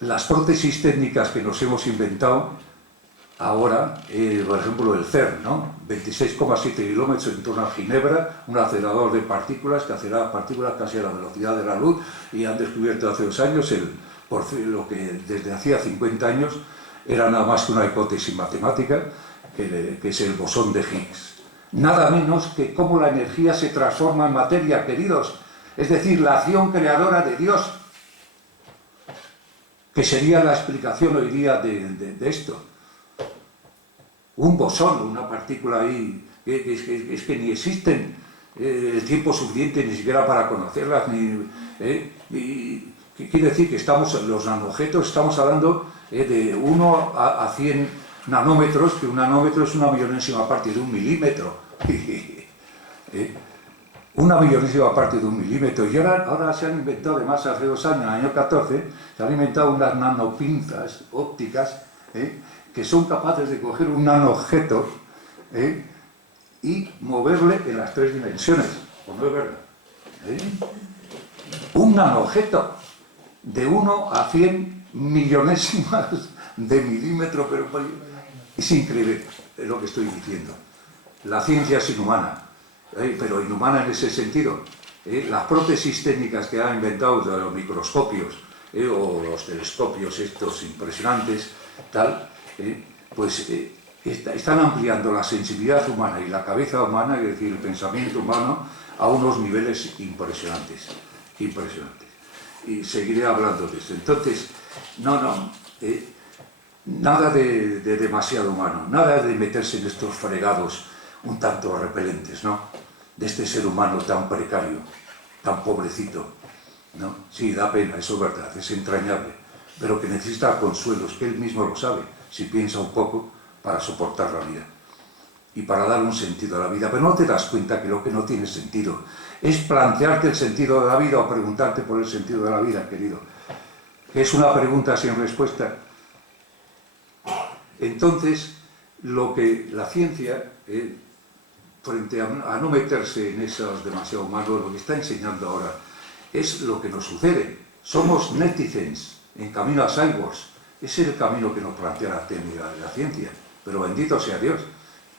las prótesis técnicas que nos hemos inventado ahora, por ejemplo el CERN, ¿no? 26,7 kilómetros en torno a Ginebra, un acelerador de partículas que acelera partículas casi a la velocidad de la luz, y han descubierto hace 2 años lo que desde hacía 50 años era nada más que una hipótesis matemática, que es el bosón de Higgs. Nada menos que cómo la energía se transforma en materia, queridos. Es decir, la acción creadora de Dios, que sería la explicación hoy día de esto. Un bosón, una partícula ahí, es que ni existen el tiempo suficiente ni siquiera para conocerlas, y quiere decir que los nanoobjetos, estamos hablando de 1 a 100 nanómetros, que un nanómetro es una millonésima parte de un milímetro. Una millonésima parte de un milímetro. Y ahora se han inventado, además hace 2 años, en el año 14, se han inventado unas nanopinzas ópticas, que son capaces de coger un nanoobjeto y moverle en las 3 dimensiones. ¿O no es verdad? Un nanoobjeto de 1 a 100 millonésimas de milímetro, pero es increíble lo que estoy diciendo. La ciencia es inhumana, pero inhumana en ese sentido. Las prótesis técnicas que han inventado de los microscopios o los telescopios estos impresionantes, tal, pues están ampliando la sensibilidad humana y la cabeza humana, es decir, el pensamiento humano, a unos niveles impresionantes, impresionantes. Y seguiré hablando de esto. Entonces, nada de demasiado humano, nada de meterse en estos fregados un tanto repelentes, ¿no? De este ser humano tan precario, tan pobrecito, ¿no? Sí, da pena, eso es verdad, es entrañable, pero que necesita consuelos, que él mismo lo sabe, si piensa un poco, para soportar la vida y para dar un sentido a la vida. Pero no te das cuenta que lo que no tiene sentido es plantearte el sentido de la vida o preguntarte por el sentido de la vida, querido, que es una pregunta sin respuesta. Entonces, lo que la ciencia, frente a no meterse en esos demasiado humanos, lo que está enseñando ahora es lo que nos sucede. Somos netizens, en camino a cyborgs. Ese es el camino que nos plantea la técnica de la ciencia. Pero bendito sea Dios,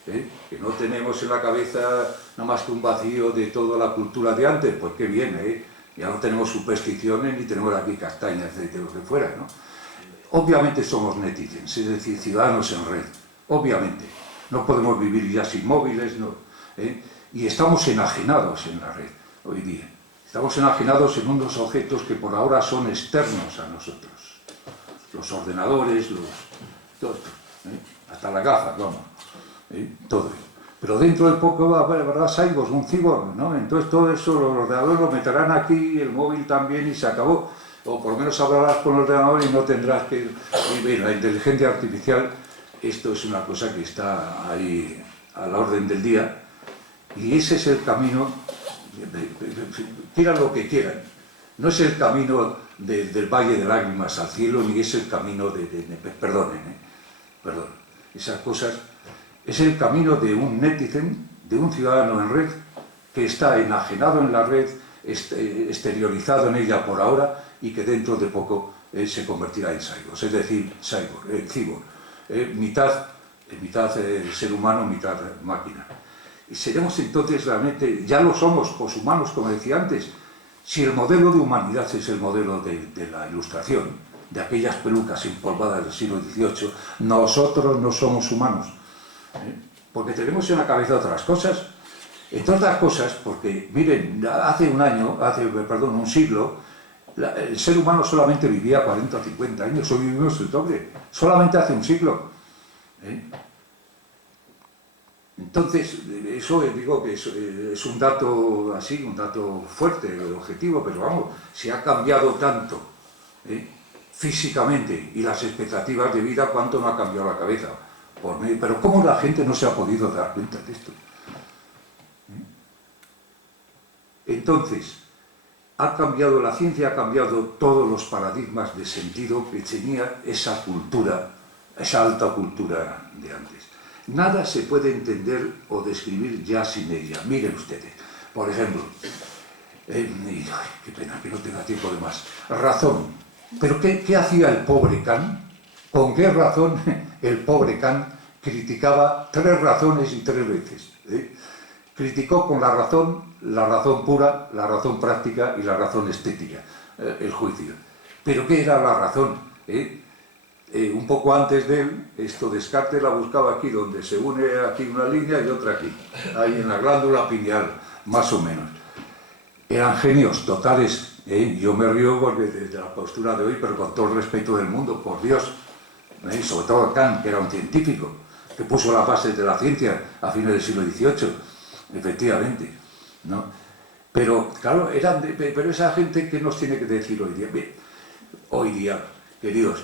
que no tenemos en la cabeza nada más que un vacío de toda la cultura de antes. Pues qué bien, ya no tenemos supersticiones ni tenemos aquí castañas de lo que fuera, ¿no? Obviamente somos netizens, es decir, ciudadanos en red, obviamente. No podemos vivir ya sin móviles, ¿no? Y estamos enajenados en la red hoy día. Estamos enajenados en unos objetos que por ahora son externos a nosotros. Los ordenadores, todo, hasta la gafa, vamos, todo. Pero dentro de poco va a haber, ¿verdad?, cyborgs, un cyborg, ¿no? Entonces todo eso los ordenadores lo meterán aquí, el móvil también, y se acabó. O por lo menos hablarás con el ordenador y no tendrás que... Y bien, la inteligencia artificial, esto es una cosa que está ahí a la orden del día, y ese es el camino, quieran lo que quieran, no es el camino del valle de lágrimas al cielo, ni es el camino perdonen, esas cosas, es el camino de un netizen, de un ciudadano en red, que está enajenado en la red, exteriorizado en ella por ahora, y que dentro de poco se convertirá en cyborg, es decir, cyborg, mitad ser humano, mitad máquina. Y seremos entonces realmente, ya lo somos, poshumanos, como decía antes. Si el modelo de humanidad es el modelo de la Ilustración, de aquellas pelucas empolvadas del siglo XVIII, nosotros no somos humanos, porque tenemos en la cabeza otras cosas. Entre otras cosas, porque, miren, hace un siglo, el ser humano solamente vivía 40 o 50 años, hoy vivimos el doble, solamente hace un siglo. Entonces, eso digo que es un dato así, un dato fuerte, objetivo, pero vamos, se ha cambiado tanto físicamente, y las expectativas de vida, cuánto no ha cambiado la cabeza. Pero ¿cómo la gente no se ha podido dar cuenta de esto? Entonces, la ciencia ha cambiado todos los paradigmas de sentido que tenía esa cultura, esa alta cultura de antes. Nada se puede entender o describir ya sin ella. Miren ustedes, por ejemplo, qué pena que no tenga tiempo de más. Razón. Pero ¿qué hacía el pobre Kant? ¿Con qué razón el pobre Kant criticaba 3 razones y 3 veces? Criticó con la razón pura, la razón práctica y la razón estética, el juicio. ¿Pero qué era la razón? Un poco antes de él, Descartes la buscaba aquí, donde se une aquí una línea y otra aquí, ahí en la glándula pineal, más o menos. Eran genios totales, yo me río porque desde la postura de hoy, pero con todo el respeto del mundo, por Dios, sobre todo Kant, que era un científico, que puso las bases de la ciencia a fines del siglo XVIII, efectivamente, ¿no? Pero, claro, pero esa gente, ¿qué nos tiene que decir hoy día? Bien, hoy día, queridos,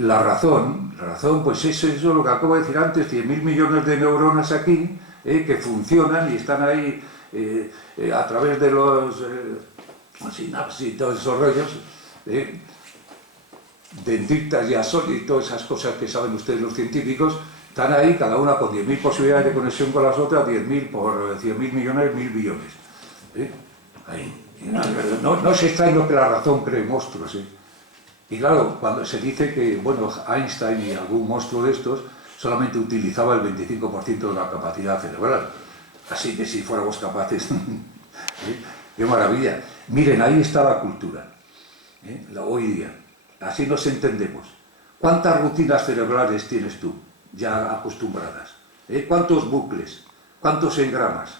la razón, pues eso es lo que acabo de decir antes, 100.000 millones de neuronas aquí, que funcionan y están ahí a través de los sinapsis y todos esos rollos, dendritas y axones y todas esas cosas que saben ustedes los científicos, están ahí, cada una con 10.000 posibilidades de conexión con las otras, 10.000 por 100.000 millones, 1.000 billones. Ahí. No es extraño que la razón cree monstruos. Y claro, cuando se dice que, bueno, Einstein y algún monstruo de estos solamente utilizaba el 25% de la capacidad cerebral. Así que si fuéramos capaces, qué maravilla. Miren, ahí está la cultura, hoy día. Así nos entendemos. ¿Cuántas rutinas cerebrales tienes tú ya acostumbradas? ¿Cuántos bucles? ¿Cuántos engramas?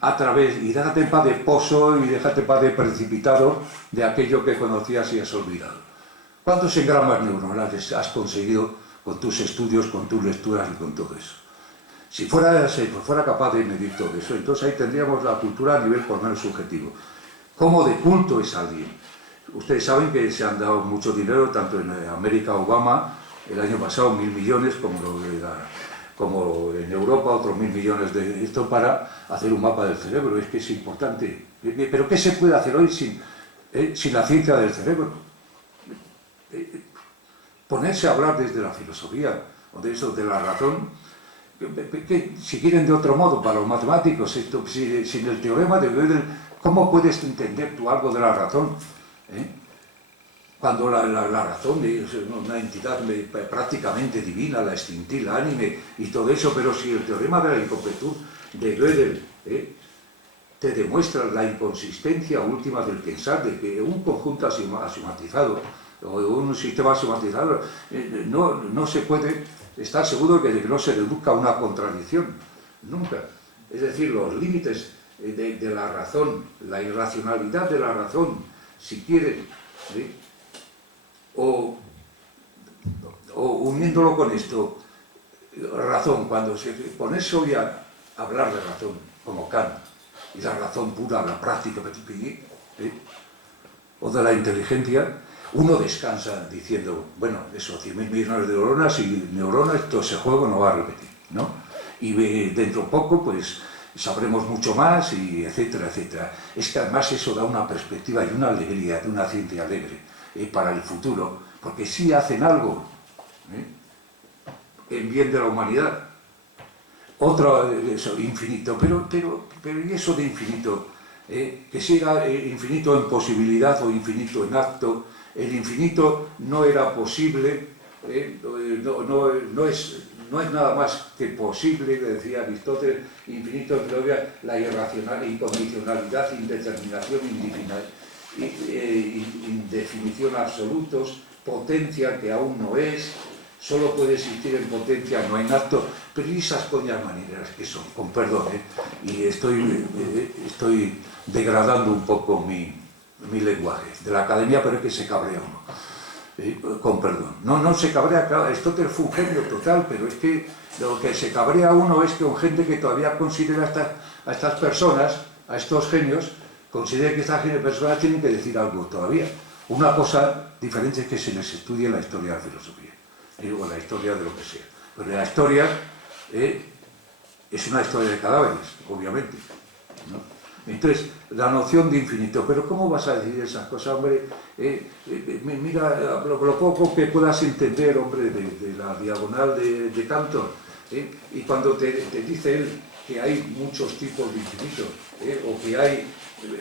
A través, y déjate en paz de pozo y déjate en paz de precipitado de aquello que conocías y has olvidado. ¿Cuántos engramas neuronales has conseguido con tus estudios, con tus lecturas y con todo eso? Si fuera capaz de medir todo eso, entonces ahí tendríamos la cultura a nivel por lo menos subjetivo. ¿Cómo de culto es alguien? Ustedes saben que se han dado mucho dinero, tanto en América, Obama, el año pasado 1.000 millones, como en Europa otros 1.000 millones de esto para hacer un mapa del cerebro. Es que es importante. Pero ¿qué se puede hacer hoy sin la ciencia del cerebro? Ponerse a hablar desde la filosofía o de eso, de la razón, que si quieren de otro modo, para los matemáticos, sin el teorema de Gödel, ¿cómo puedes entender tú algo de la razón? Cuando la razón es una entidad prácticamente divina, la extintil, anime y todo eso, pero si el teorema de la incompletud de Gödel te demuestra la inconsistencia última del pensar, de que un conjunto axiomatizado o un sistema axiomatizado no se puede estar seguro de que no se reduzca a una contradicción, nunca. Es decir, los límites de la razón, la irracionalidad de la razón, si quieren, o uniéndolo con esto, razón, cuando se ponerse hoy a hablar de razón, como Kant, y la razón pura, la práctica, o de la inteligencia, uno descansa diciendo, bueno, eso, 100.000 millones de neuronas, todo ese juego no va a repetir, ¿no? Y dentro de poco, pues, sabremos mucho más, y etcétera, etcétera. Es que además eso da una perspectiva y una alegría, de una ciencia alegre, para el futuro, porque sí hacen algo, en bien de la humanidad. Otro, eso, infinito, pero ¿y eso de infinito? Que sea infinito en posibilidad o infinito en acto. El infinito no era posible, no es nada más que posible, decía Aristóteles, infinito es la irracional, incondicionalidad, indeterminación, indefinición absolutos, potencia que aún no es, solo puede existir en potencia, no en acto, pero y esas coñas manileras que son, con perdón, y estoy degradando un poco mi lenguaje de la academia, pero es que se cabrea uno, con perdón. No se cabrea, claro, Aristóteles fue un genio total, pero es que lo que se cabrea uno es que con gente que todavía considera a estas personas, a estos genios, considera que estas personas tienen que decir algo todavía. Una cosa diferente es que se les estudie la historia de la filosofía, o la historia de lo que sea. Pero la historia es una historia de cadáveres, obviamente, ¿no? Entonces, la noción de infinito, pero ¿cómo vas a decir esas cosas, hombre? Mira, lo poco que puedas entender, hombre, de la diagonal de Cantor, y cuando te dice él que hay muchos tipos de infinito, o que hay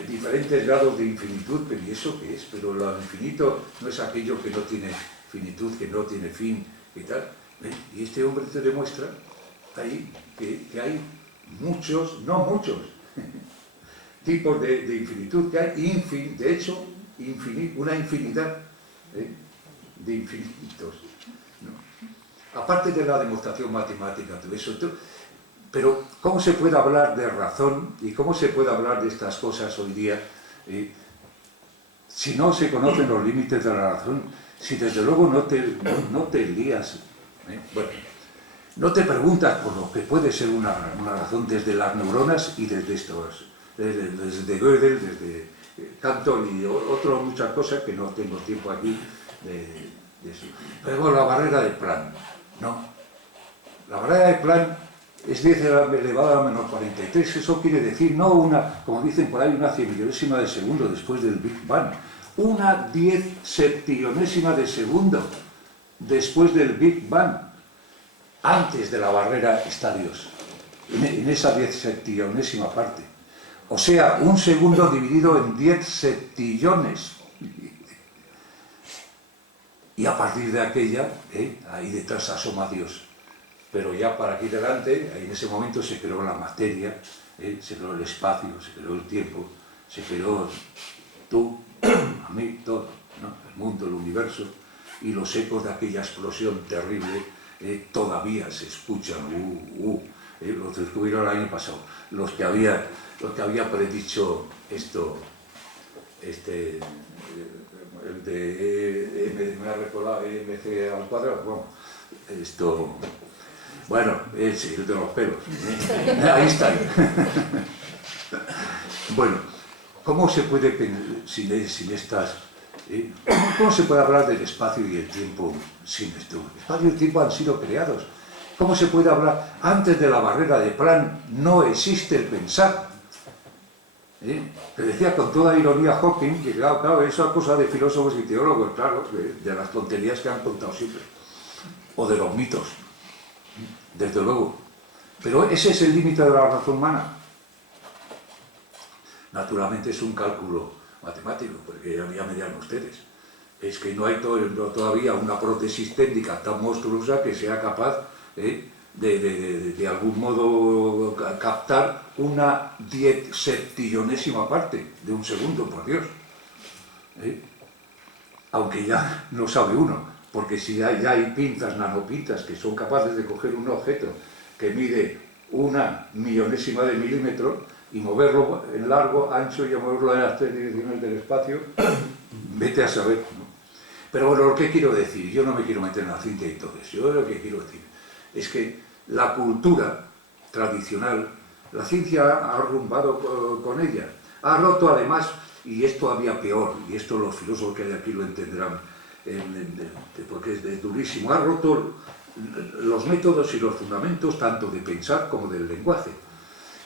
diferentes grados de infinitud, pero ¿y eso qué es? Pero lo infinito no es aquello que no tiene finitud, que no tiene fin y tal. Y este hombre te demuestra ahí que hay muchos, no muchos, tipos de infinitud, que hay, de hecho, una infinidad de infinitos, ¿no? Aparte de la demostración matemática, todo eso, pero ¿cómo se puede hablar de razón y cómo se puede hablar de estas cosas hoy día si no se conocen los límites de la razón, si desde luego no te lías? Bueno, no te preguntas por lo que puede ser una razón desde las neuronas y desde desde Gödel, desde Cantor y otras muchas cosas que no tengo tiempo aquí de eso. Pero bueno, la barrera de Planck, ¿no? La barrera de Planck es 10 elevado a menos 43, eso quiere decir, no una, como dicen por ahí, una 100.000.000ª de segundo después del Big Bang, una 10 septillonésima de segundo después del Big Bang. Antes de la barrera está Dios, en esa 10 septillonésima parte. O sea, un segundo dividido en 10 septillones. Y a partir de aquella, ahí detrás asoma Dios. Pero ya para aquí delante, ahí en ese momento se creó la materia, se creó el espacio, se creó el tiempo, se creó tú, a mí, todo, ¿no? El mundo, el universo, y los ecos de aquella explosión terrible todavía se escuchan, los descubrieron el año pasado, los que había predicho esto, el de me ha recordado MC al cuadrado, bueno, esto, bueno, es el de los pelos, ahí está. Bueno, ¿cómo se puede, sin estas, cómo se puede hablar del espacio y el tiempo sin esto? El espacio y el tiempo han sido creados. ¿Cómo se puede hablar? Antes de la barrera de Planck no existe el pensar. Que decía con toda ironía Hawking, que claro, eso es cosa de filósofos y teólogos, claro, de las tonterías que han contado siempre. O de los mitos, desde luego. Pero ese es el límite de la razón humana. Naturalmente es un cálculo matemático, porque ya me dirán ustedes. Es que no hay todavía una prótesis técnica tan monstruosa que sea capaz de algún modo captar una 10 septillonésima parte de un segundo, por Dios. Aunque ya no sabe uno, porque si ya hay pinzas, nanopinzas, que son capaces de coger un objeto que mide una millonésima de milímetro y moverlo en largo, ancho y a moverlo en las 3 direcciones del espacio, vete a saber, ¿no? Pero bueno, lo que quiero decir, yo no me quiero meter en la ciencia y todo eso, yo lo que quiero decir es que la cultura tradicional, la ciencia ha arrumbado con ella, ha roto además, y es todavía peor, y esto los filósofos que hay aquí lo entenderán, porque es durísimo, ha roto los métodos y los fundamentos tanto de pensar como del lenguaje.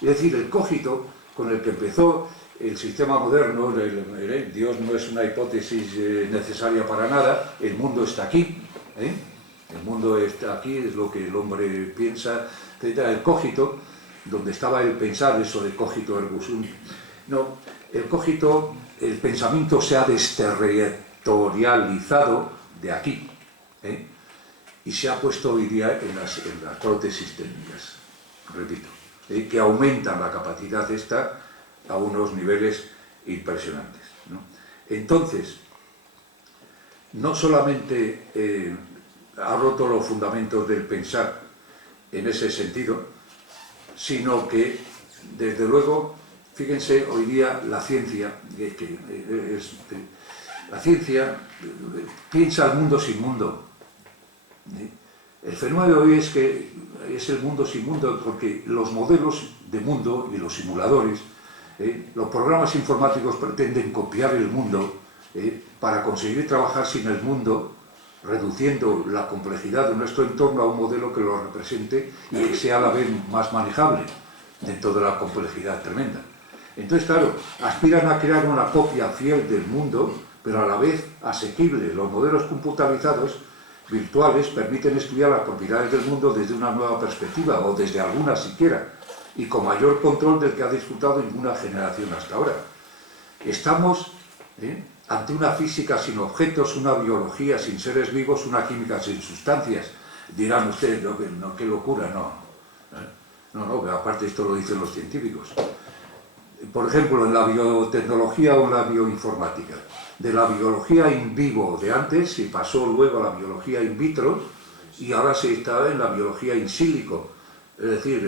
Es decir, el cogito con el que empezó el sistema moderno, Dios no es una hipótesis necesaria para nada, el mundo está aquí, el mundo está aquí, es lo que el hombre piensa, etc. El cogito, donde estaba el pensar, eso de cogito ergo sum, no, el cogito, el pensamiento se ha desterritorializado de aquí, y se ha puesto hoy día en las prótesis técnicas, repito, que aumentan la capacidad esta a unos niveles impresionantes, ¿no? Entonces, no solamente ha roto los fundamentos del pensar en ese sentido, sino que, desde luego, fíjense, hoy día la ciencia, la ciencia piensa el mundo sin mundo. El fenómeno de hoy es que es el mundo sin mundo, porque los modelos de mundo y los simuladores, los programas informáticos pretenden copiar el mundo para conseguir trabajar sin el mundo, reduciendo la complejidad de nuestro entorno a un modelo que lo represente y que sea a la vez más manejable dentro de la complejidad tremenda. Entonces, claro, aspiran a crear una copia fiel del mundo, pero a la vez asequible. Los modelos computarizados virtuales permiten estudiar las propiedades del mundo desde una nueva perspectiva, o desde alguna siquiera, y con mayor control del que ha disfrutado ninguna generación hasta ahora. Estamos ante una física sin objetos, una biología sin seres vivos, una química sin sustancias. Dirán ustedes, no, qué locura, no. No, pero aparte esto lo dicen los científicos. Por ejemplo, en la biotecnología o en la bioinformática. De la biología in vivo de antes se pasó luego a la biología in vitro y ahora se está en la biología in silico, es decir,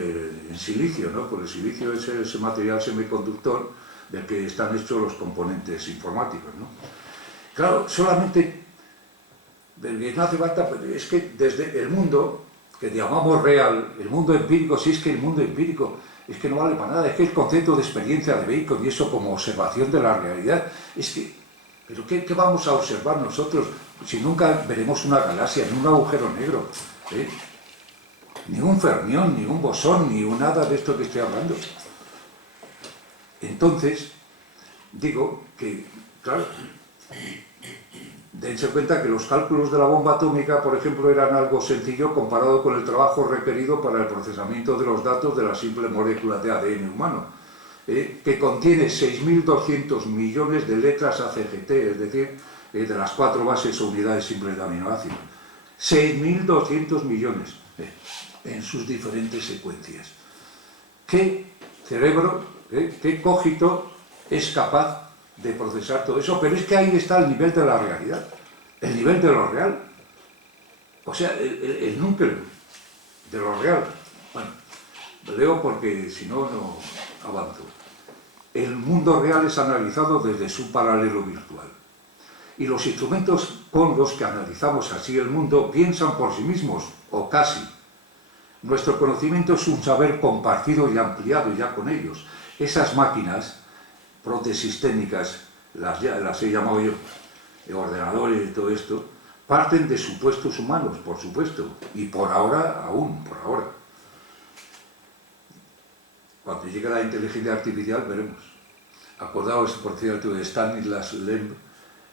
en silicio, ¿no? Porque el silicio es ese material semiconductor del que están hechos los componentes informáticos, ¿no? Claro, solamente no hace falta, es que desde el mundo que llamamos real, el mundo empírico, si es que el mundo empírico es que no vale para nada, es que el concepto de experiencia de Bacon y eso como observación de la realidad, es que, ¿pero qué vamos a observar nosotros si nunca veremos una galaxia, ni un agujero negro? Ni un fermión, ni un bosón, ni nada de esto que estoy hablando. Entonces, digo que, claro, dense cuenta que los cálculos de la bomba atómica, por ejemplo, eran algo sencillo comparado con el trabajo requerido para el procesamiento de los datos de la simple molécula de ADN humano, que contiene 6.200 millones de letras ACGT, es decir, de las 4 bases o unidades simples de aminoácidos. 6.200 millones en sus diferentes secuencias. ¿Qué cerebro, qué cogito es capaz de procesar todo eso? Pero es que ahí está el nivel de la realidad, el nivel de lo real, o sea, el núcleo de lo real. Bueno, lo leo porque si no, no avanzo. El mundo real es analizado desde su paralelo virtual. Y los instrumentos con los que analizamos así el mundo piensan por sí mismos, o casi. Nuestro conocimiento es un saber compartido y ampliado ya con ellos. Esas máquinas, prótesis técnicas, las he llamado yo, ordenadores y todo esto, parten de supuestos humanos, por supuesto, y por ahora, aún, por ahora. Cuando llegue la inteligencia artificial, veremos. Acordaos, por cierto, de Stanislas Lem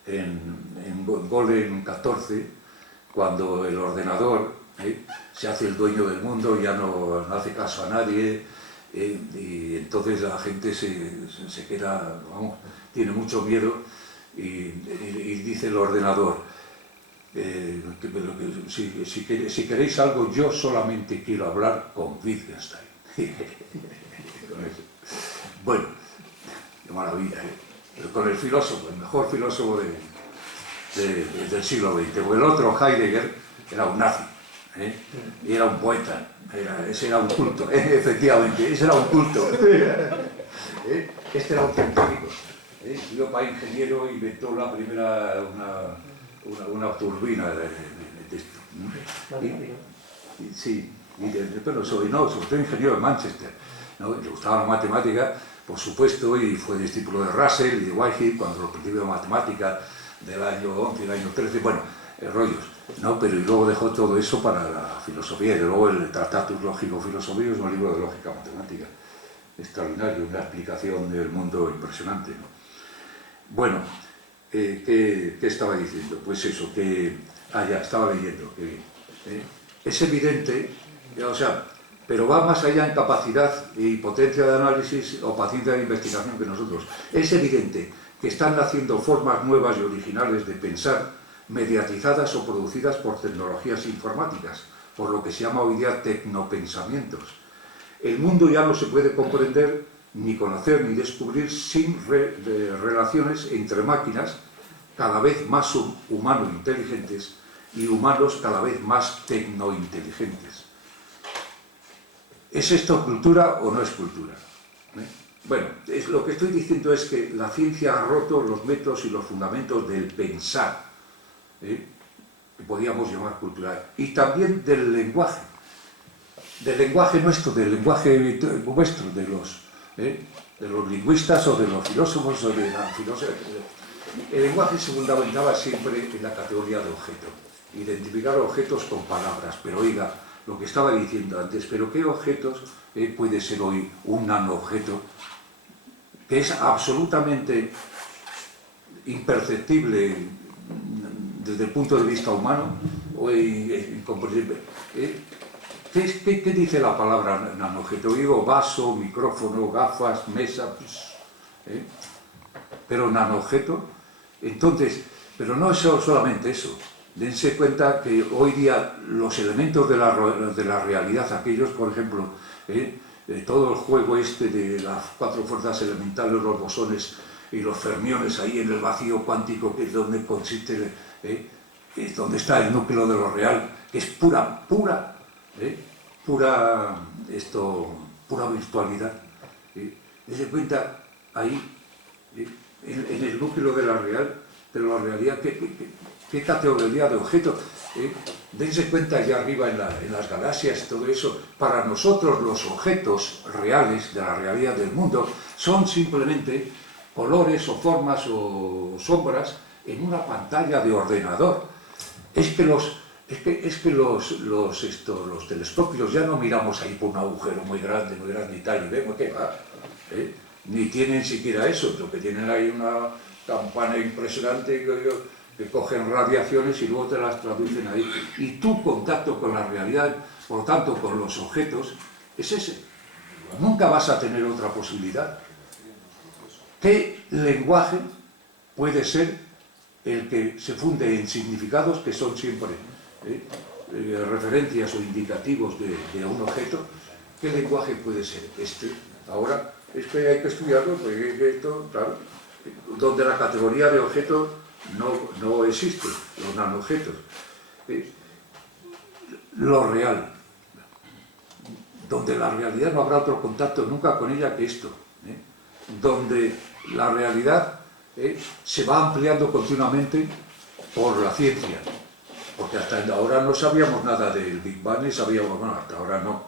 en Golem 14, cuando el ordenador se hace el dueño del mundo, ya no hace caso a nadie, y entonces la gente se queda, vamos, tiene mucho miedo y dice el ordenador, si queréis algo, yo solamente quiero hablar con Wittgenstein. Bueno, qué maravilla, con el filósofo, el mejor filósofo del siglo XX, porque el otro, Heidegger, era un nazi, y era un poeta, ese era un culto, efectivamente, ese era un culto. Este era un científico, estudió para ingeniero y inventó la primera, una turbina de esto. Sí, pero sobre todo ingeniero de Manchester, ¿no? Le gustaba la matemática, por supuesto, y fue discípulo de Russell y de Whitehead cuando los principios de matemática del año 11 y el año 13, bueno, rollos, ¿no? Pero y luego dejó todo eso para la filosofía, y luego el Tractatus Lógico-Filosofía es un libro de lógica matemática extraordinario, una explicación del mundo impresionante, ¿no? Bueno, ¿qué estaba diciendo? Pues eso, que... ya, estaba leyendo, que bien. Es evidente, o sea, pero va más allá en capacidad y potencia de análisis o paciencia de investigación que nosotros. Es evidente que están naciendo formas nuevas y originales de pensar, mediatizadas o producidas por tecnologías informáticas, por lo que se llama hoy día tecnopensamientos. El mundo ya no se puede comprender, ni conocer, ni descubrir sin relaciones entre máquinas cada vez más humano-inteligentes y humanos cada vez más tecnointeligentes. ¿Es esto cultura o no es cultura? Bueno, lo que estoy diciendo es que la ciencia ha roto los métodos y los fundamentos del pensar, que podríamos llamar cultural, y también del lenguaje nuestro, del lenguaje vuestro, de los lingüistas o de los filósofos o de la filosofía. El lenguaje se fundamentaba siempre en la categoría de objeto, identificar objetos con palabras, pero oiga, lo que estaba diciendo antes, pero ¿qué objetos puede ser hoy un nanoobjeto que es absolutamente imperceptible desde el punto de vista humano o incomprensible? ¿Qué dice la palabra nanoobjeto? Digo vaso, micrófono, gafas, mesa, pero nanoobjeto. Entonces, pero no es solamente eso. Dense cuenta que hoy día los elementos de la realidad, aquellos, por ejemplo, todo el juego este de las 4 fuerzas elementales, los bosones y los fermiones ahí en el vacío cuántico, que es donde consiste, es donde está el núcleo de lo real, que es pura virtualidad. Dense cuenta ahí, en el núcleo de la realidad, qué categoría de objeto. Dense cuenta allá arriba en las galaxias, todo eso. Para nosotros los objetos reales de la realidad del mundo son simplemente colores o formas o sombras en una pantalla de ordenador. Es que los telescopios ya no miramos ahí por un agujero muy grande y tal, y vemos que va. Ni tienen siquiera eso, lo que tienen ahí una campana impresionante que cogen radiaciones y luego te las traducen ahí. Y tu contacto con la realidad, por lo tanto con los objetos, es ese. Nunca vas a tener otra posibilidad. ¿Qué lenguaje puede ser el que se funde en significados que son siempre referencias o indicativos de un objeto? ¿Qué lenguaje puede ser este? Ahora, es que hay que estudiarlo, porque esto, claro, donde la categoría de objeto no existe, los nanoobjetos. Lo real, donde la realidad no habrá otro contacto nunca con ella que esto, donde la realidad se va ampliando continuamente por la ciencia, porque hasta ahora no sabíamos nada del Big Bang, ni sabíamos, bueno, hasta ahora no,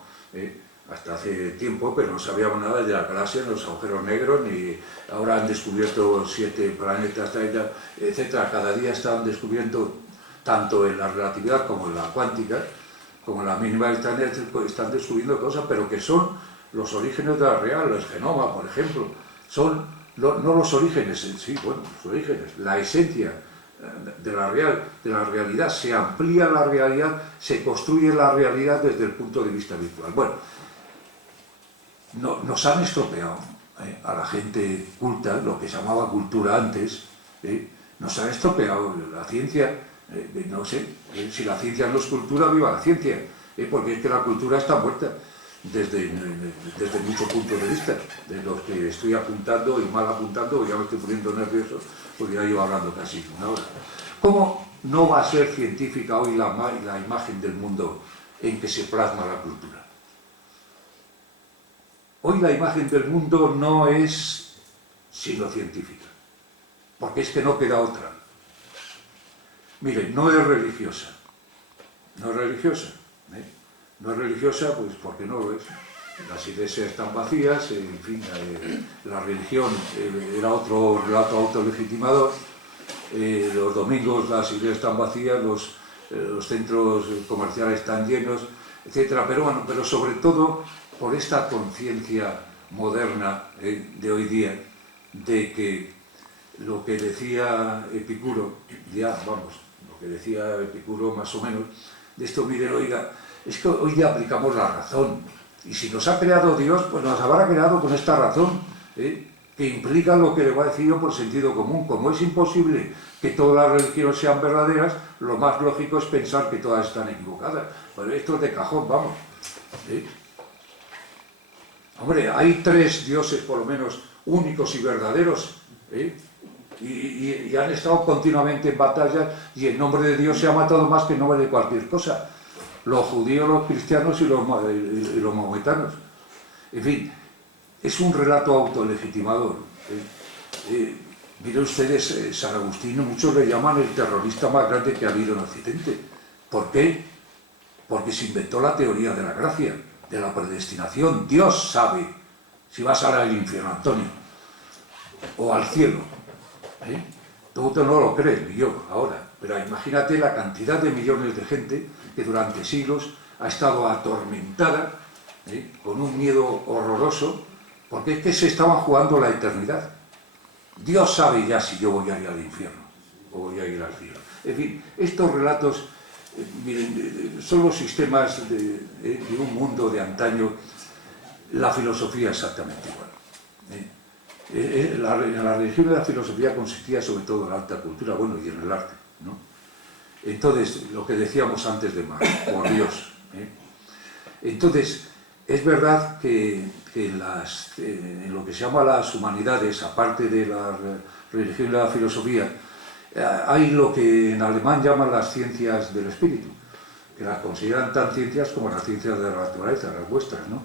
hasta hace tiempo, pero no sabíamos nada de la galaxia, ni los agujeros negros, ni ahora han descubierto 7 planetas, etcétera. Cada día están descubriendo, tanto en la relatividad como en la cuántica, como en la mínima están descubriendo cosas, pero que son los orígenes de la real, el genoma, por ejemplo, son no los orígenes en sí, bueno, los orígenes, la esencia de la realidad, se amplía la realidad, se construye la realidad desde el punto de vista virtual. Bueno, nos han estropeado a la gente culta, lo que se llamaba cultura antes, nos han estropeado la ciencia. No sé, si la ciencia no es cultura, viva la ciencia, porque es que la cultura está muerta desde muchos puntos de vista, de los que estoy apuntando y mal apuntando, ya me estoy poniendo nervioso porque ya llevo hablando casi una hora. ¿Cómo no va a ser científica hoy la imagen del mundo en que se plasma la cultura? Hoy la imagen del mundo no es sino científica, porque es que no queda otra. Miren, no es religiosa, no es religiosa, no es religiosa pues porque no lo es. Las iglesias están vacías, en fin, la religión era otro relato autolegitimador, los domingos las iglesias están vacías, los centros comerciales están llenos, etcétera. Pero bueno, pero sobre todo por esta conciencia moderna de hoy día, de que lo que decía Epicuro, lo que decía Epicuro más o menos, de esto, miren, oiga, es que hoy día aplicamos la razón, y si nos ha creado Dios, pues nos habrá creado con esta razón, que implica lo que le voy a decir yo por sentido común. Como es imposible que todas las religiones sean verdaderas, lo más lógico es pensar que todas están equivocadas. Pero esto es de cajón, vamos. Hombre, hay 3 dioses por lo menos únicos y verdaderos, y han estado continuamente en batalla, y el nombre de Dios se ha matado más que el nombre de cualquier cosa. Los judíos, los cristianos y los maometanos. En fin, es un relato autolegitimador. Miren ustedes, San Agustín, muchos le llaman el terrorista más grande que ha habido en Occidente. ¿Por qué? Porque se inventó la teoría de la gracia, de la predestinación. Dios sabe si vas a ir al infierno, Antonio, o al cielo. Tú no lo crees, ni yo, ahora. Pero imagínate la cantidad de millones de gente que durante siglos ha estado atormentada, con un miedo horroroso, porque es que se estaban jugando la eternidad. Dios sabe ya si yo voy a ir al infierno o voy a ir al cielo. En fin, estos relatos, miren, son los sistemas de un mundo de antaño. La filosofía exactamente igual. En la religión y la filosofía consistía sobre todo en la alta cultura, bueno, y en el arte, ¿no? Entonces, lo que decíamos antes de Marx, por Dios, ¿eh? Entonces, es verdad que en lo que se llama las humanidades, aparte de la religión y la filosofía, hay lo que en alemán llaman las ciencias del espíritu, que las consideran tan ciencias como las ciencias de la naturaleza, las vuestras, ¿no?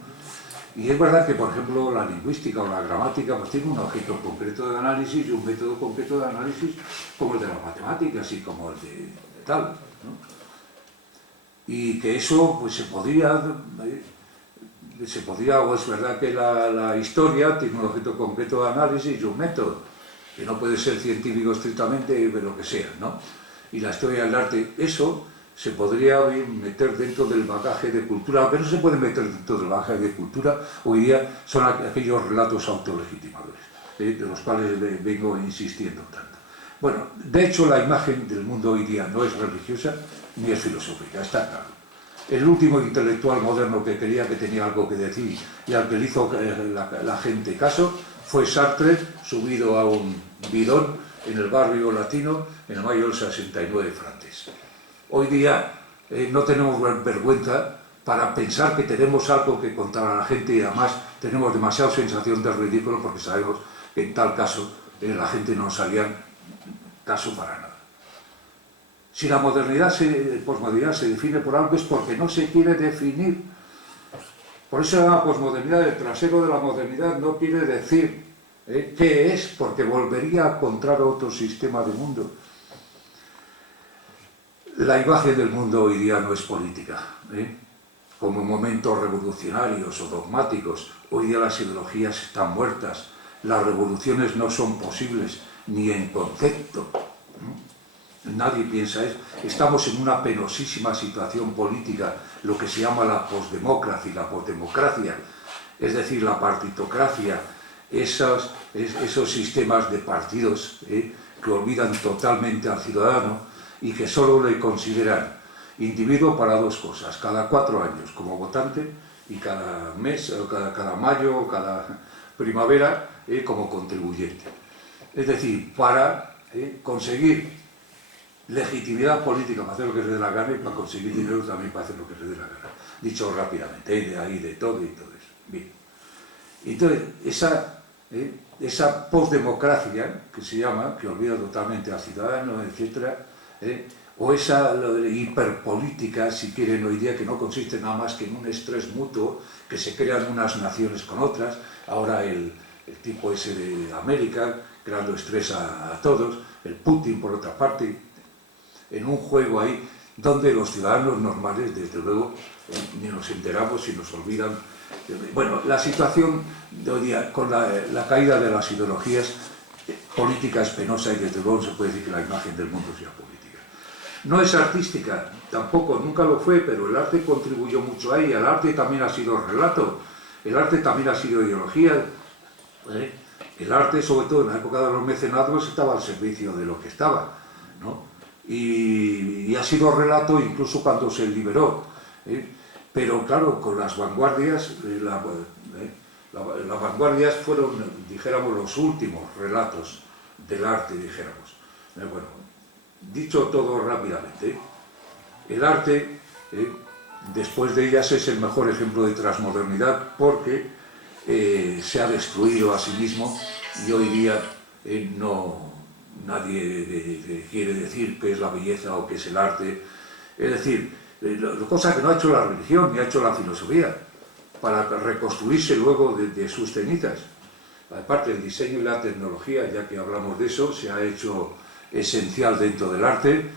Y es verdad que, por ejemplo, la lingüística o la gramática pues tiene un objeto concreto de análisis y un método concreto de análisis como el de las matemáticas y como el de tal, ¿no? Y que eso pues se podría, o es verdad que la historia tiene un objeto concreto de análisis y un método, que no puede ser científico estrictamente, pero lo que sea, ¿no? Y la historia del arte, eso se podría meter dentro del bagaje de cultura, aunque no se puede meter dentro del bagaje de cultura, hoy día son aquellos relatos autolegitimadores, de los cuales vengo insistiendo tanto. Bueno, de hecho la imagen del mundo hoy día no es religiosa ni es filosófica, está claro. El último intelectual moderno que creía que tenía algo que decir y al que le hizo la gente caso fue Sartre, subido a un bidón en el barrio latino en el mayo del 69 francés. Hoy día no tenemos vergüenza para pensar que tenemos algo que contar a la gente y además tenemos demasiada sensación de ridículo porque sabemos que en tal caso la gente no nos haría caso para nada. Si la posmodernidad se define por algo es porque no se quiere definir. Por eso la posmodernidad, el trasero de la modernidad, no quiere decir qué es, porque volvería a encontrar otro sistema de mundo. La imagen del mundo hoy día no es política, como momentos revolucionarios o dogmáticos. Hoy día las ideologías están muertas, las revoluciones no son posibles ni en concepto. Nadie piensa eso. Estamos en una penosísima situación política, lo que se llama la posdemocracia y la posdemocracia, es decir, la partitocracia, esos sistemas de partidos que olvidan totalmente al ciudadano y que solo le consideran individuo para dos cosas, cada 4 años como votante y cada mes, o cada mayo o cada primavera como contribuyente. Es decir, para conseguir legitimidad política para hacer lo que se dé la gana y para conseguir dinero también para hacer lo que se dé la gana. Dicho rápidamente, de ahí de todo y todo eso. Bien. Entonces, esa postdemocracia que se llama, que olvida totalmente al ciudadano, etc., o esa hiperpolítica, si quieren hoy día, que no consiste nada más que en un estrés mutuo, que se crean unas naciones con otras, ahora el tipo ese de América, creando estrés a todos, el Putin por otra parte, en un juego ahí donde los ciudadanos normales, desde luego, ni nos enteramos y nos olvidan. Bueno, la situación de hoy día, con la caída de las ideologías políticas es penosa y desde luego se puede decir que la imagen del mundo sea política. No es artística, tampoco, nunca lo fue, pero el arte contribuyó mucho ahí. El arte también ha sido relato, el arte también ha sido ideología. El arte, sobre todo en la época de los mecenatos, estaba al servicio de lo que estaba, ¿no? Y ha sido relato incluso cuando se liberó, pero claro, con las vanguardias, las vanguardias fueron, dijéramos, los últimos relatos del arte, dijéramos. Bueno, dicho todo rápidamente, el arte, después de ellas, es el mejor ejemplo de transmodernidad porque se ha destruido a sí mismo y hoy día nadie quiere decir qué es la belleza o qué es el arte. Es decir, cosa que no ha hecho la religión ni ha hecho la filosofía para reconstruirse luego de sus cenizas. Aparte, el diseño y la tecnología, ya que hablamos de eso, se ha hecho esencial dentro del arte.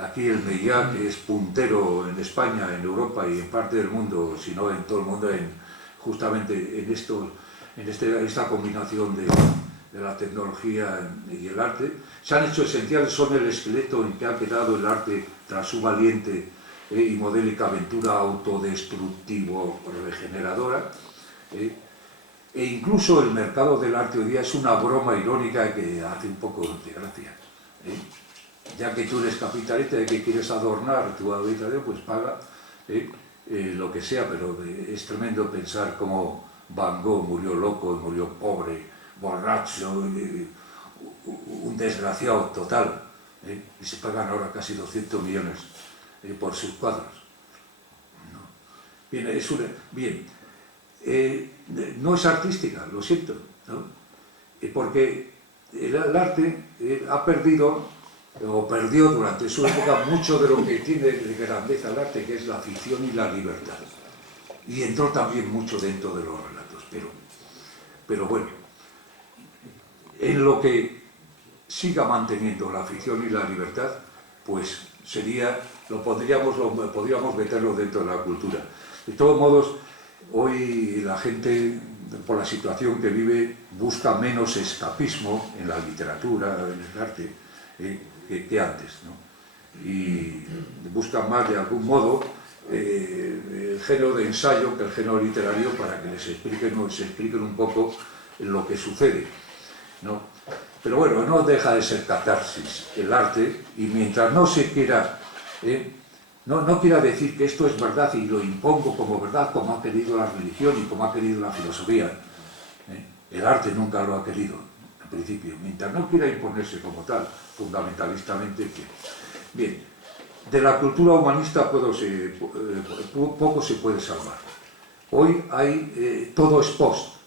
Aquí el MEIA, que es puntero en España, en Europa y en parte del mundo, si no en todo el mundo, justamente en esta combinación de la tecnología y el arte, se han hecho esenciales, son el esqueleto en que ha quedado el arte tras su valiente y modélica aventura autodestructivo regeneradora. E incluso el mercado del arte hoy día es una broma irónica que hace un poco de gracia. Ya que tú eres capitalista y que quieres adornar tu habitación, pues paga lo que sea, pero es tremendo pensar cómo Van Gogh murió loco y murió pobre, borracho, un desgraciado total, y se pagan ahora casi 200 millones por sus cuadros. ¿No? Bien, no es artística, lo siento, ¿no? Porque el arte ha perdido, o perdió durante su época, mucho de lo que tiene de grandeza el arte, que es la ficción y la libertad. Y entró también mucho dentro de los relatos, pero bueno, en lo que siga manteniendo la ficción y la libertad, pues podríamos meterlo dentro de la cultura. De todos modos, hoy la gente, por la situación que vive, busca menos escapismo en la literatura, en el arte, que antes, ¿no? Y buscan más, de algún modo, el género de ensayo que el género literario, para que se expliquen un poco lo que sucede, ¿no? Pero bueno, no deja de ser catarsis el arte, y mientras no se quiera, no quiera decir que esto es verdad y lo impongo como verdad, como ha querido la religión y como ha querido la filosofía, el arte nunca lo ha querido, en principio, mientras no quiera imponerse como tal, fundamentalistamente. Bien, de la cultura humanista poco se puede salvar. Hoy todo es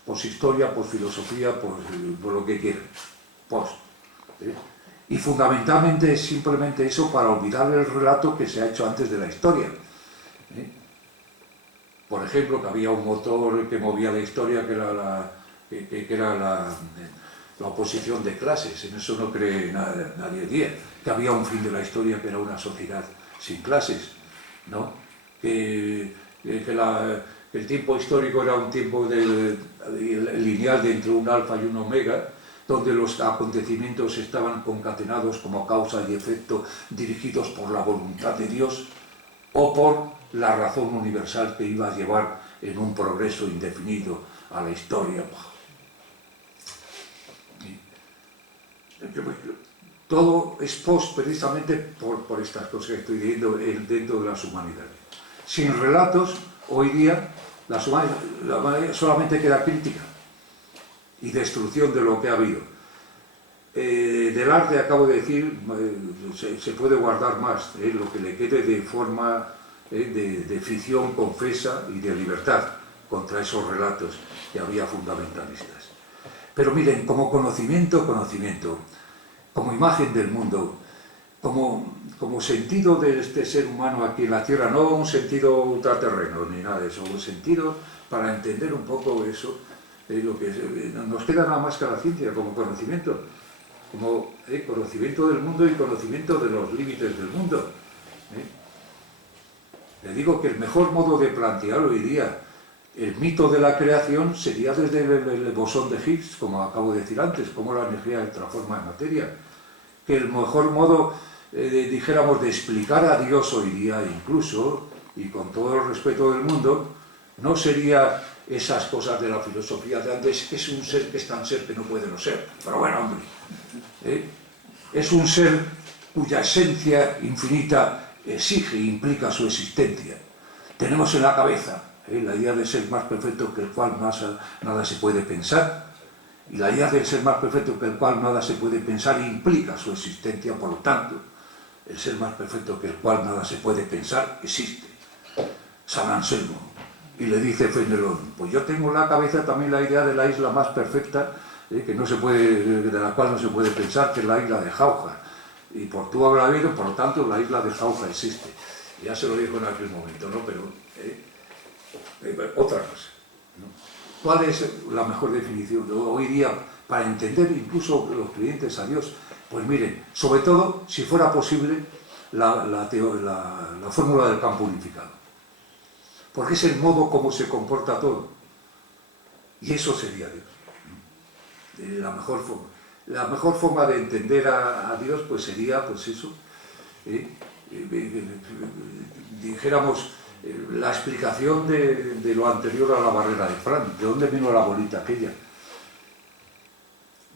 poshistoria, posfilosofía, por lo que quieran, y fundamentalmente es simplemente eso, para olvidar el relato que se ha hecho antes de la historia. Por ejemplo, que había un motor que movía la historia, que era la oposición de clases. En eso no cree nadie hoy día. Que había un fin de la historia, que era una sociedad sin clases, ¿no? Que el tiempo histórico era un tiempo lineal de entre un alfa y un omega, donde los acontecimientos estaban concatenados como causa y efecto, dirigidos por la voluntad de Dios o por la razón universal que iba a llevar en un progreso indefinido a la historia. Todo es precisamente por estas cosas que estoy diciendo dentro de las humanidades. Sin relatos, hoy día, la humanidad solamente queda crítica y destrucción de lo que ha habido. Del arte, acabo de decir, se puede guardar más, lo que le quede de forma de ficción confesa y de libertad contra esos relatos que había fundamentalistas. Pero miren, como conocimiento, como imagen del mundo, como sentido de este ser humano aquí en la Tierra, no un sentido ultraterreno ni nada de eso, un sentido para entender un poco eso, lo que nos queda nada más que la ciencia como conocimiento del mundo y conocimiento de los límites del mundo. Le digo que el mejor modo de plantear hoy día el mito de la creación sería desde el bosón de Higgs, como acabo de decir antes, cómo la energía se transforma en materia. Que el mejor modo, dijéramos, de explicar a Dios hoy día, incluso, y con todo el respeto del mundo, no sería esas cosas de la filosofía de antes, que es un ser que es tan ser que no puede no ser. Pero bueno, hombre, es un ser cuya esencia infinita exige e implica su existencia. Tenemos en la cabeza la idea de ser más perfecto que el cual nada se puede pensar, y la idea del ser más perfecto que el cual nada se puede pensar implica su existencia. Por lo tanto, el ser más perfecto que el cual nada se puede pensar existe. San Anselmo. Y le dice Fenelón, pues yo tengo en la cabeza también la idea de la isla más perfecta, de la cual no se puede pensar, que es la isla de Jauja. Y por tu habrá habido, por lo tanto, la isla de Jauja existe. Ya se lo dijo en aquel momento, ¿no? Pero otra cosa, ¿no? ¿Cuál es la mejor definición hoy día para entender incluso los creyentes a Dios? Pues miren, sobre todo, si fuera posible, la fórmula del campo unificado. Porque es el modo como se comporta todo. Y eso sería Dios, ¿no? La mejor forma de entender a Dios, pues sería, pues eso, dijéramos, la explicación de lo anterior a la barrera de Fran. ¿De dónde vino la bolita aquella?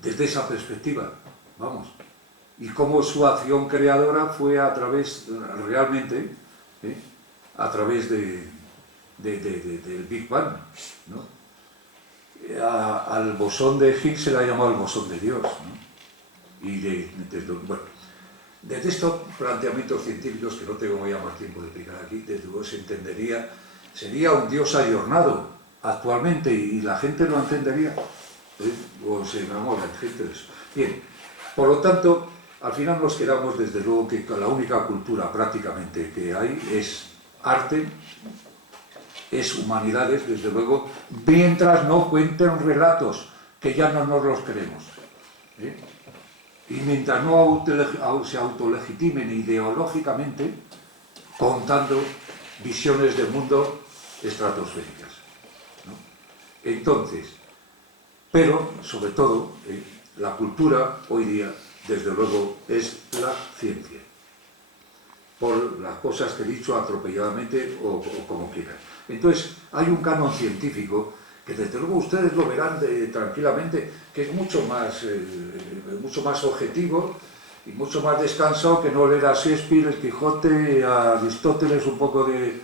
Desde esa perspectiva, vamos. Y cómo su acción creadora fue a través, realmente, a través del Big Bang, ¿no? al bosón de Higgs se le ha llamado el bosón de Dios, ¿no? Y bueno, desde estos planteamientos científicos, que no tengo ya más tiempo de explicar aquí, desde luego se entendería, sería un Dios ayornado actualmente, y la gente lo entendería, o se enamora la gente de eso. Bien, por lo tanto, al final nos quedamos desde luego que la única cultura prácticamente que hay es arte, es humanidades, desde luego, mientras no cuenten relatos que ya no nos los creemos, ¿eh? Y mientras no se autolegitimen ideológicamente contando visiones del mundo estratosféricas, ¿no? Entonces, pero sobre todo, la cultura hoy día, desde luego, es la ciencia, por las cosas que he dicho atropelladamente o como quieran. Entonces, hay un canon científico que desde luego ustedes lo verán tranquilamente, que es mucho más objetivo y mucho más descansado que no leer a Shakespeare, el Quijote, a Aristóteles, un poco de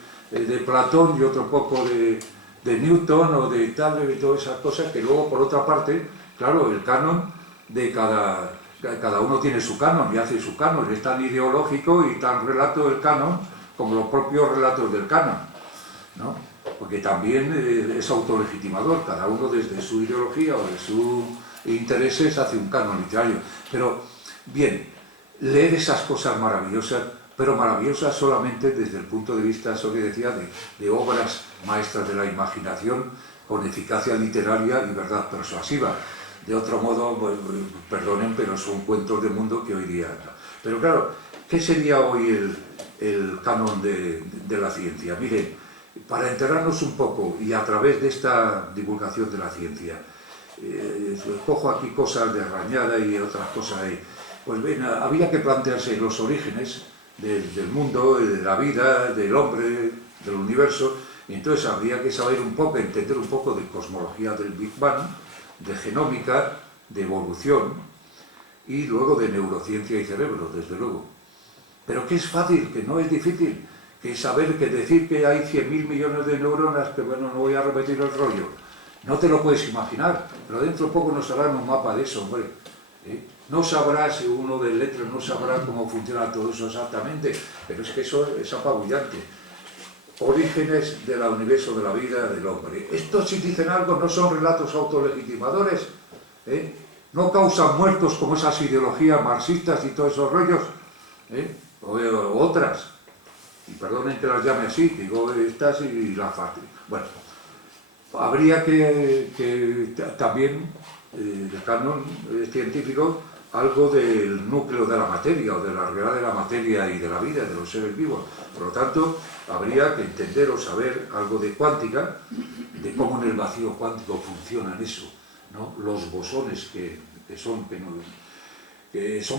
Platón y otro poco de Newton o de tal, y todas esas cosas, que luego, por otra parte, claro, el canon de cada uno tiene su canon y hace su canon, es tan ideológico y tan relato del canon como los propios relatos del canon, ¿no? Porque también es autolegitimador, cada uno desde su ideología o de sus intereses hace un canon literario. Pero, bien, leer esas cosas maravillosas, pero maravillosas solamente desde el punto de vista, eso que decía, de obras maestras de la imaginación con eficacia literaria y verdad persuasiva. De otro modo, pues, perdonen, pero son cuentos del mundo que hoy día... Pero claro, ¿qué sería hoy el canon de la ciencia? Miren, para enterarnos un poco y a través de esta divulgación de la ciencia, cojo aquí cosas de Rañada y otras cosas ahí, pues bien, habría que plantearse los orígenes del mundo, de la vida, del hombre, del universo, y entonces habría que saber un poco, entender un poco de cosmología del Big Bang, de genómica, de evolución, y luego de neurociencia y cerebro, desde luego. Pero que es fácil, que no es difícil, que saber, que decir que hay 100.000 millones de neuronas, que bueno, no voy a repetir el rollo, no te lo puedes imaginar, pero dentro de poco nos harán un mapa de eso, hombre. No sabrás, uno de letras no sabrá cómo funciona todo eso exactamente, pero es que eso es apabullante. Orígenes del universo, de la vida del hombre. Estos, si dicen algo, no son relatos autolegitimadores, no causan muertos como esas ideologías marxistas y todos esos rollos, o otras. Y perdonen que las llame así, digo estas y las FARC. Bueno, habría que también, el canon científico, algo del núcleo de la materia, o de la realidad de la materia y de la vida, de los seres vivos. Por lo tanto, habría que entender o saber algo de cuántica, de cómo en el vacío cuántico funcionan eso, ¿no? Los bosones que son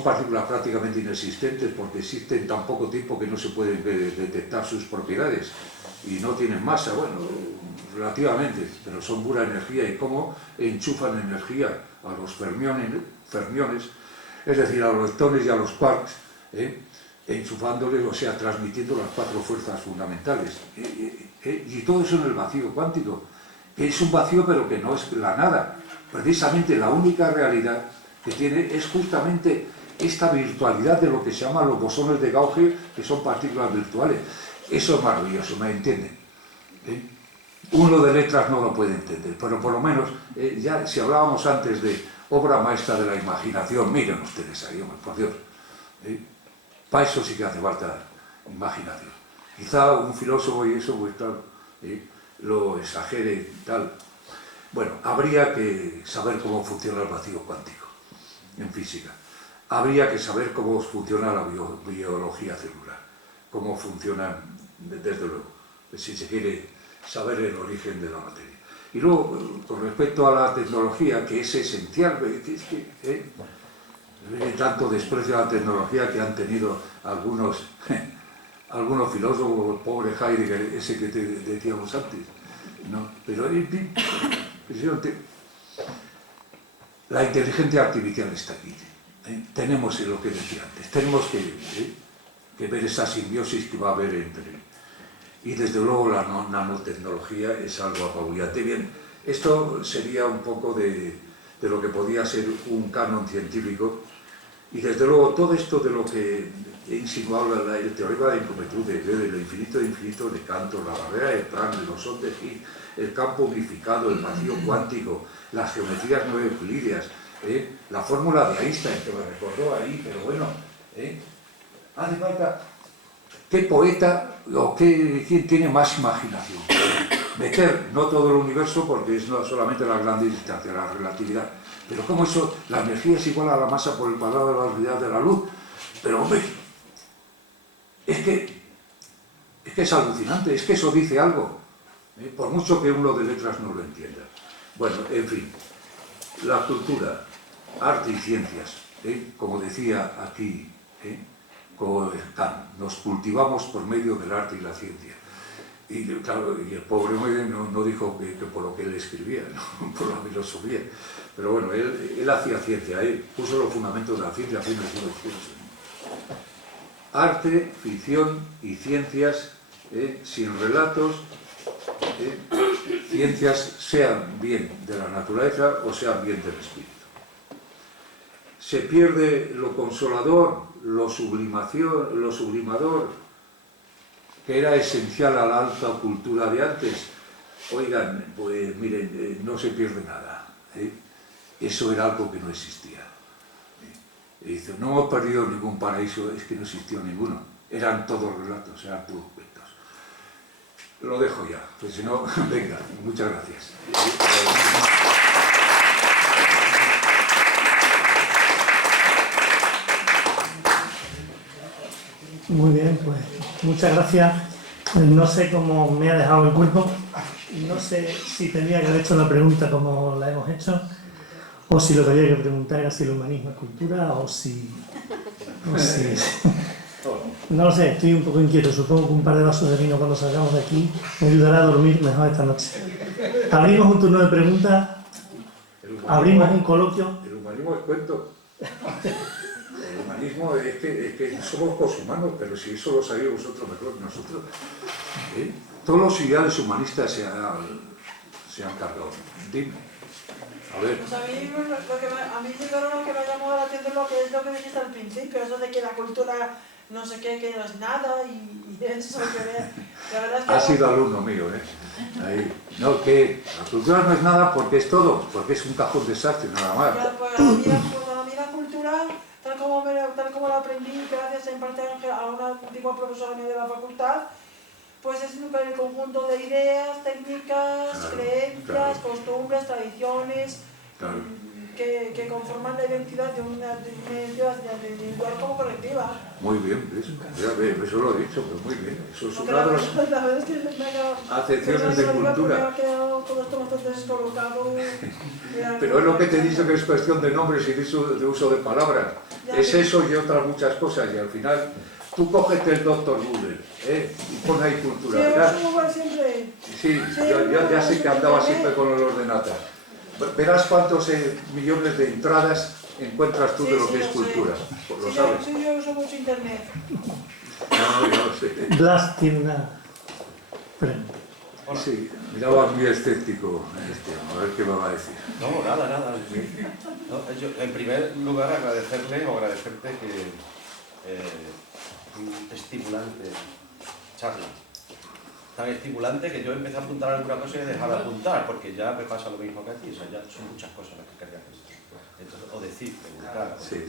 partículas prácticamente inexistentes porque existen tan poco tiempo que no se pueden detectar sus propiedades y no tienen masa, bueno, relativamente, pero son pura energía, y cómo enchufan energía a los fermiones, es decir, a los leptones y a los quarks, enchufándoles, o sea, transmitiendo las 4 fuerzas fundamentales, y todo eso en el vacío cuántico, que es un vacío pero que no es la nada. Precisamente la única realidad que tiene es justamente esta virtualidad de lo que se llama los bosones de Gauge, que son partículas virtuales. Eso es maravilloso, ¿me entienden? Uno de letras no lo puede entender, pero por lo menos, ya si hablábamos antes de obra maestra de la imaginación, miren ustedes ahí, hombre, por Dios, para eso sí que hace falta imaginación. Quizá un filósofo y eso, pues tal, lo exagere tal. Bueno, habría que saber cómo funciona el vacío cuántico en física. Habría que saber cómo funciona la biología celular, cómo funciona, desde luego, si se quiere saber el origen de la materia. Y luego, con respecto a la tecnología, que es esencial, tanto desprecio a la tecnología que han tenido algunos filósofos, el pobre Heidegger, ese que te decíamos antes, ¿no? Pero la inteligencia artificial está aquí. Tenemos lo que decía antes, tenemos que ver esa simbiosis que va a haber entre... Y desde luego la nanotecnología es algo apabullante. Bien, Esto sería un poco de lo que podía ser un canon científico, y desde luego todo esto de lo que insinuaba el teorema de incompletud de lo infinito de infinito de Cantor, la barrera de Planck, el bosón de Higgs, el campo unificado, el vacío cuántico, las geometrías no euclídeas, la fórmula de Einstein, que me recordó ahí, pero bueno, hace falta... ¿Qué poeta o quién tiene más imaginación? Meter no todo el universo, porque es no solamente la gran distancia, la relatividad, pero como eso, la energía es igual a la masa por el cuadrado de la velocidad de la luz. Pero hombre, es que es alucinante, es que eso dice algo, por mucho que uno de letras no lo entienda. Bueno, en fin, la cultura, arte y ciencias, como decía aquí, como Kant, nos cultivamos por medio del arte y la ciencia. Y claro, y el pobre hombre no dijo que por lo que él escribía, ¿no? Por la filosofía. Pero bueno, él hacía ciencia, puso los fundamentos de la ciencia haciendo estudios. Arte, ficción y ciencias, sin relatos, ciencias sean bien de la naturaleza o sean bien del espíritu. Se pierde lo consolador, lo sublimador, que era esencial a la alta cultura de antes. Oigan, pues miren, no se pierde nada. Eso era algo que no existía. Y dice, no hemos perdido ningún paraíso, es que no existió ninguno. Eran todos relatos, eran puros cuentos. Lo dejo ya, pues si no, venga, muchas gracias. Muy bien, pues muchas gracias. No sé cómo me ha dejado el cuerpo, no sé si tendría que haber hecho la pregunta como la hemos hecho, o si lo que había que preguntar era si el humanismo es cultura, o si... No lo sé, estoy un poco inquieto. Supongo que un par de vasos de vino cuando salgamos de aquí me ayudará a dormir mejor esta noche. Abrimos un turno de preguntas, abrimos un coloquio. El humanismo es cuento. El humanismo es que somos poshumanos, pero si eso lo sabéis vosotros mejor que nosotros. Todos los ideales humanistas se han cargado. Dime. A ver. Pues a mí sí, lo que me ha llamado la atención es lo que dijiste al principio, eso de que la cultura no sé qué, que no es nada y eso que la verdad es que... Ha sido alumno mío, Ahí. No, que la cultura no es nada porque es todo, porque es un cajón desastre, nada más. Pues a mí la cultura, tal como la aprendí, gracias en parte a una antigua profesora mía de la facultad, pues es el conjunto de ideas, técnicas, creencias, costumbres, tradiciones, que conforman la identidad de una identidad individual como colectiva. Muy bien, eso lo he dicho, pero muy bien. Eso es una de las la verdad es que me ha quedado... acepciones de cultura. Me ha quedado todo esto bastante descolocado. Pero es lo que te he dicho, que es cuestión de nombres y de uso de palabras. Es eso y otras muchas cosas, y al final... Tú cógete el Dr. Google, y pon ahí cultura, ¿verdad? Siempre. Sí, ya sé que andaba siempre con el ordenador. Verás cuántos millones de entradas encuentras tú de lo que es cultura. ¿Lo sabes? Sí, yo uso mucho internet. No sé. Blas tiene una pregunta. Sí, miraba muy escéptico a ver qué me va a decir. No, nada. No, yo, en primer lugar, agradecerte que estimulante charla. Tan estimulante que yo empecé a apuntar alguna cosa y he dejado de apuntar, porque ya me pasa lo mismo que a ti, o sea, ya son muchas cosas las que quería decir. Entonces, o decir, preguntar, Sí.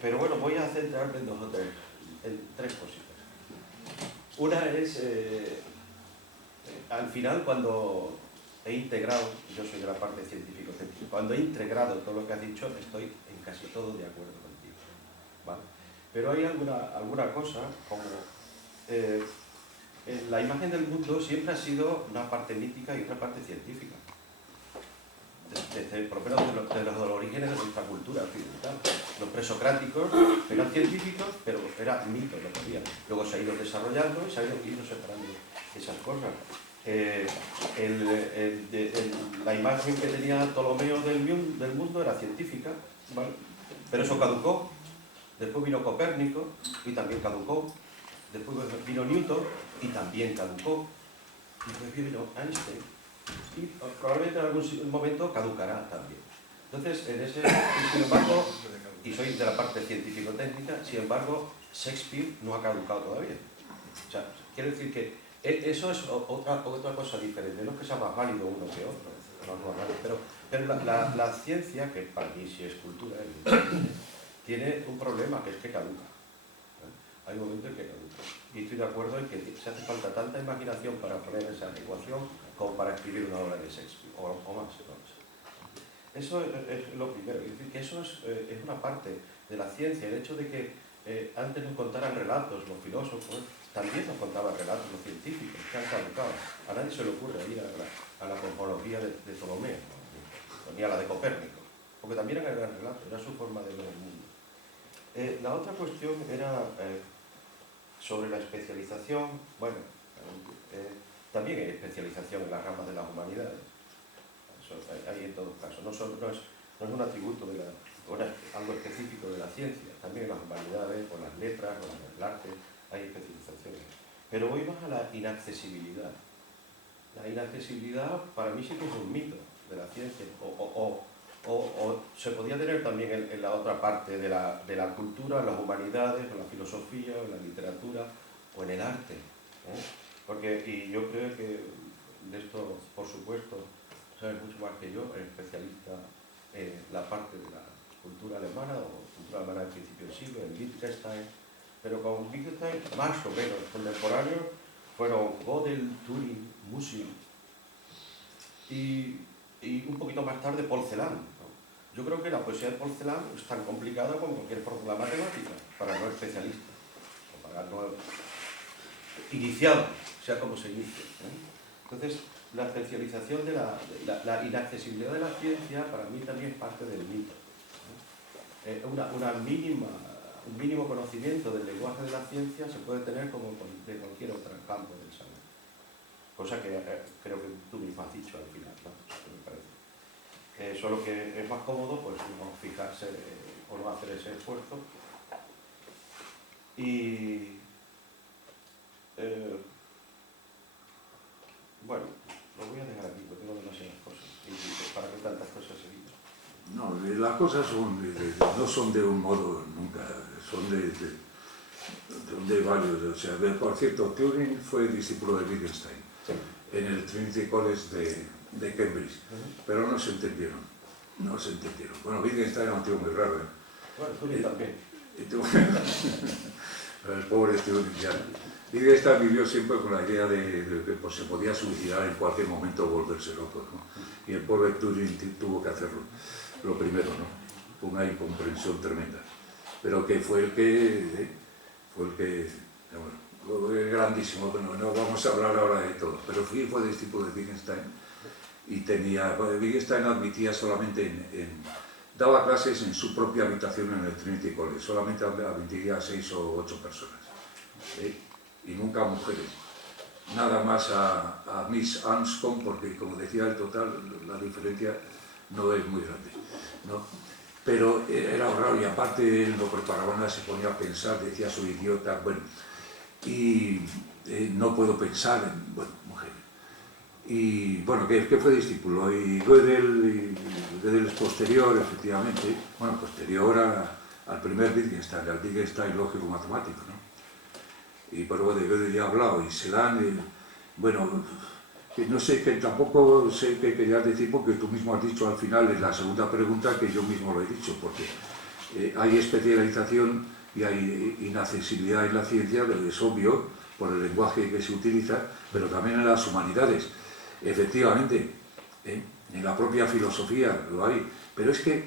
pero bueno, voy a centrarme en tres cositas. Una es, al final, cuando he integrado, yo soy de la parte científico, cuando he integrado todo lo que has dicho, estoy en casi todo de acuerdo contigo, ¿vale? Pero hay alguna cosa, como la imagen del mundo siempre ha sido una parte mítica y otra parte científica. Por lo menos de los orígenes de nuestra cultura occidental. Los presocráticos eran científicos, pero era mito lo que había. Luego se ha ido desarrollando y se ha ido separando esas cosas. La imagen que tenía Ptolomeo del mundo era científica, ¿vale? Pero eso caducó. Después vino Copérnico y también caducó. Después vino Newton y también caducó. Y después vino Einstein y probablemente en algún momento caducará también. Entonces, sin embargo, y soy de la parte científico-técnica, sin embargo, Shakespeare no ha caducado todavía. O sea, quiero decir que eso es otra cosa diferente, no es que sea más válido uno que otro, pero la ciencia, que para mí sí es cultura, tiene un problema, que es que caduca. Hay un momento en que caduca. Y estoy de acuerdo en que se hace falta tanta imaginación para poner esa ecuación como para escribir una obra de Shakespeare, o más. Eso es lo primero, es decir, que eso es una parte de la ciencia, el hecho de que antes nos contaran relatos, los filósofos, también nos contaban relatos los científicos, que han caducado. A nadie se le ocurre ir a la cosmología de Ptolomeo, ni a la de Copérnico, porque también eran relatos, era su forma de ver el mundo. La otra cuestión era sobre la especialización. Bueno, también hay especialización en las ramas de las humanidades. Eso hay en todos casos. No es un atributo algo específico de la ciencia. También en las humanidades, o las letras, o en el arte, hay especializaciones. Pero voy más a la inaccesibilidad. La inaccesibilidad para mí sí que es un mito de la ciencia. O se podía tener también en la otra parte de la cultura, en las humanidades, en la filosofía, en la literatura o en el arte. Y yo creo que de esto, por supuesto, sabes mucho más que yo, eres especialista en la parte de la cultura alemana o cultura alemana del principio del siglo, en Wittgenstein, pero con Wittgenstein más o menos contemporáneos fueron Gödel, Turing, Musil y un poquito más tarde Porcelán. Yo creo que la poesía de Porcelán es tan complicada como cualquier fórmula matemática para no especialistas o para no iniciados, sea como se inicie. Entonces, la especialización de la inaccesibilidad de la ciencia para mí también es parte del mito. Un mínimo conocimiento del lenguaje de la ciencia se puede tener como de cualquier otro campo del saber. Cosa que creo que tú mismo has dicho al final, ¿no? Me parece. Solo que es más cómodo pues no fijarse o no hacer ese esfuerzo. Y bueno, lo voy a dejar aquí porque tengo demasiadas cosas. Y para qué tantas cosas seguidas. No, las cosas no son de un modo nunca, son de varios. O sea, por cierto, Turing fue discípulo de Wittgenstein en el Trinity College de Cambridge, pero no se entendieron. Bueno, Wittgenstein era un tío muy raro. Bueno, Turing también. El pobre Turing ya. Wittgenstein vivió siempre con la idea de que pues, se podía suicidar en cualquier momento o volverse loco, ¿no? Y el pobre Turing tuvo que hacerlo, lo primero, ¿no? Una incomprensión tremenda. Pero que fue el que bueno, grandísimo, bueno, no vamos a hablar ahora de todo, pero fue discípulo de Wittgenstein y Wittgenstein admitía solamente daba clases en su propia habitación en el Trinity College, solamente admitiría a 6 o 8 personas. Y nunca a mujeres, nada más a Miss Anscombe, porque como decía el total, la diferencia no es muy grande, ¿no? Pero era raro y aparte él lo preparaban, se ponía a pensar, decía soy idiota, bueno, y no puedo pensar en, bueno, mujer. Y bueno, que fue discípulo, y Gödel es posterior, efectivamente, bueno, posterior al primer Wittgenstein, al Wittgenstein lógico-matemático, ¿no? Y pero de Gödel ya he hablado, y se dan, bueno, no sé, que tampoco sé qué querías decir, porque tú mismo has dicho al final, en la segunda pregunta, que yo mismo lo he dicho, porque hay especialización y hay inaccesibilidad en la ciencia, es obvio, por el lenguaje que se utiliza, pero también en las humanidades. Efectivamente, en la propia filosofía lo hay, pero es que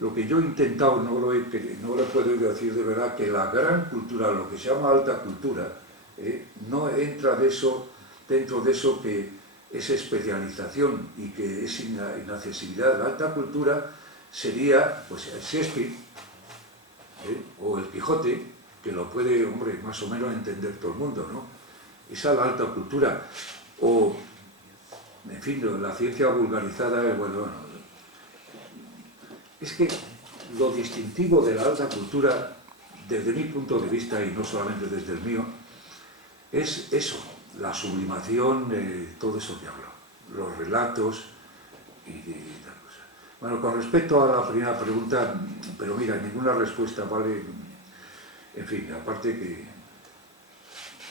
lo que yo he intentado, no lo he podido decir de verdad, que la gran cultura, lo que se llama alta cultura, no entra dentro de eso que es especialización y que es inaccesibilidad. La alta cultura sería pues el Shakespeare o el Quijote, que lo puede, hombre, más o menos entender todo el mundo, ¿no? Esa es la alta cultura. O, en fin, la ciencia vulgarizada, bueno, es que lo distintivo de la alta cultura, desde mi punto de vista, y no solamente desde el mío, es eso, la sublimación, todo eso que hablo. los relatos y tal cosa. Bueno, con respecto a la primera pregunta, pero mira, ninguna respuesta vale, en fin, aparte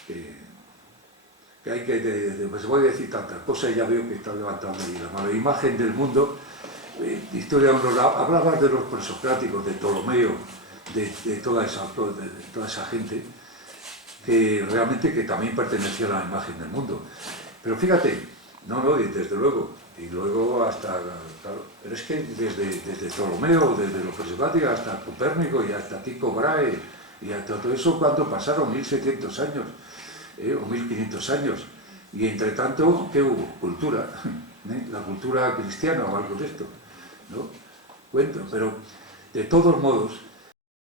que hay que, pues voy a decir tantas cosas y ya veo que está levantando ahí la mano. La imagen del mundo, historia hablaba de los presocráticos, de Ptolomeo, de toda esa gente, que realmente que también pertenecía a la imagen del mundo. Pero fíjate, no, desde luego, y luego hasta, claro, pero es que desde Ptolomeo, desde los presocráticos hasta Copérnico y hasta Tycho Brahe, y hasta todo eso, ¿cuánto pasaron? 1600 años, o 1500 años, y entre tanto, ¿qué hubo? Cultura, la cultura cristiana o algo de esto, ¿no? Cuento, pero de todos modos,